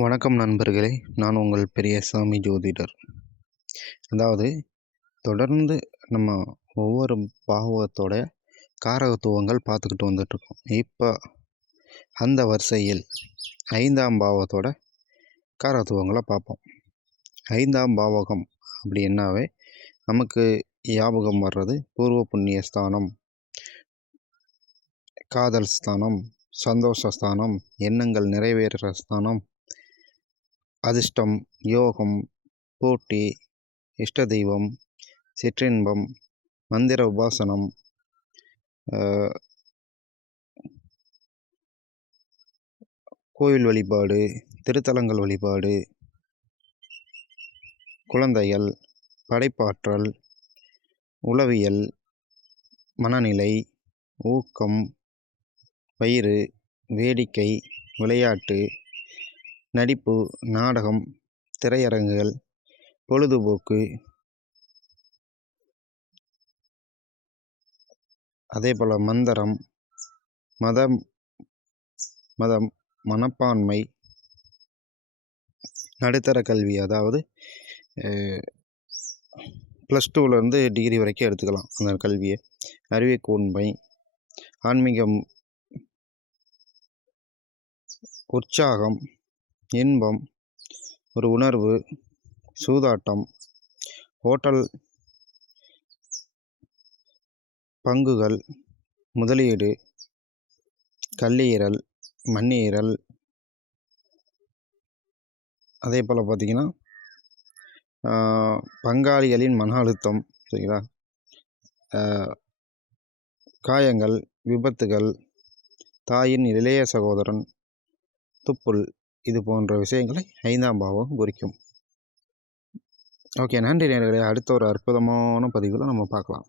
வணக்கம் நண்பர்களே, நான் உங்கள் பெரியசாமி ஜோதிடர். அதாவது தொடர்ந்து நம்ம ஒவ்வொரு பாவத்தோட காரகத்துவங்கள் பார்த்துக்கிட்டு வந்துட்டுருக்கோம். இப்போ அந்த வரிசையில் 5ஆம் பாவத்தோட காரகத்துவங்களை பார்ப்போம். 5ஆம் பாவகம் அப்படின்னாவே நமக்கு ஞாபகம் வர்றது பூர்வ புண்ணிய ஸ்தானம், காதல் ஸ்தானம், சந்தோஷ ஸ்தானம், எண்ணங்கள் நிறைவேறுகிற ஸ்தானம், அதிர்ஷ்டம், யோகம், போட்டி, இஷ்ட தெய்வம், சிற்றின்பம், மந்திர உபாசனம், கோவில் வழிபாடு, திருத்தலங்கள் வழிபாடு, குழந்தைகள், படைப்பாற்றல், உளவியல், மனநிலை, ஊக்கம், வயிறு, வேடிக்கை, விளையாட்டு, நடிப்பு, நாடகம், திரையரங்குகள், பொழுதுபோக்கு, அதேபோல் மந்திரம், மதம், மனப்பான்மை, நடுத்தர கல்வி, அதாவது +2லேருந்து டிகிரி வரைக்கும் எடுத்துக்கலாம் அந்த கல்வியை, அறிவுக்கூர்மை, ஆன்மீகம், உற்சாகம், இன்பம், ஒரு உணர்வு, சூதாட்டம், ஹோட்டல், பங்குகள், முதலீடு, கல்லீரல், மண்ணீரல், அதே போல் பார்த்திங்கன்னா பங்காளிகளின் மன அழுத்தம், சரிங்களா, காயங்கள், விபத்துகள், தாயின் இளைய சகோதரன், துப்புல், இது போன்ற விஷயங்களை 5ஆம் பாவம் குறிக்கும். ஓகே, நன்றி நேயர்களே. அடுத்த ஒரு அற்புதமான பதிவில் நம்ம பார்க்கலாம்.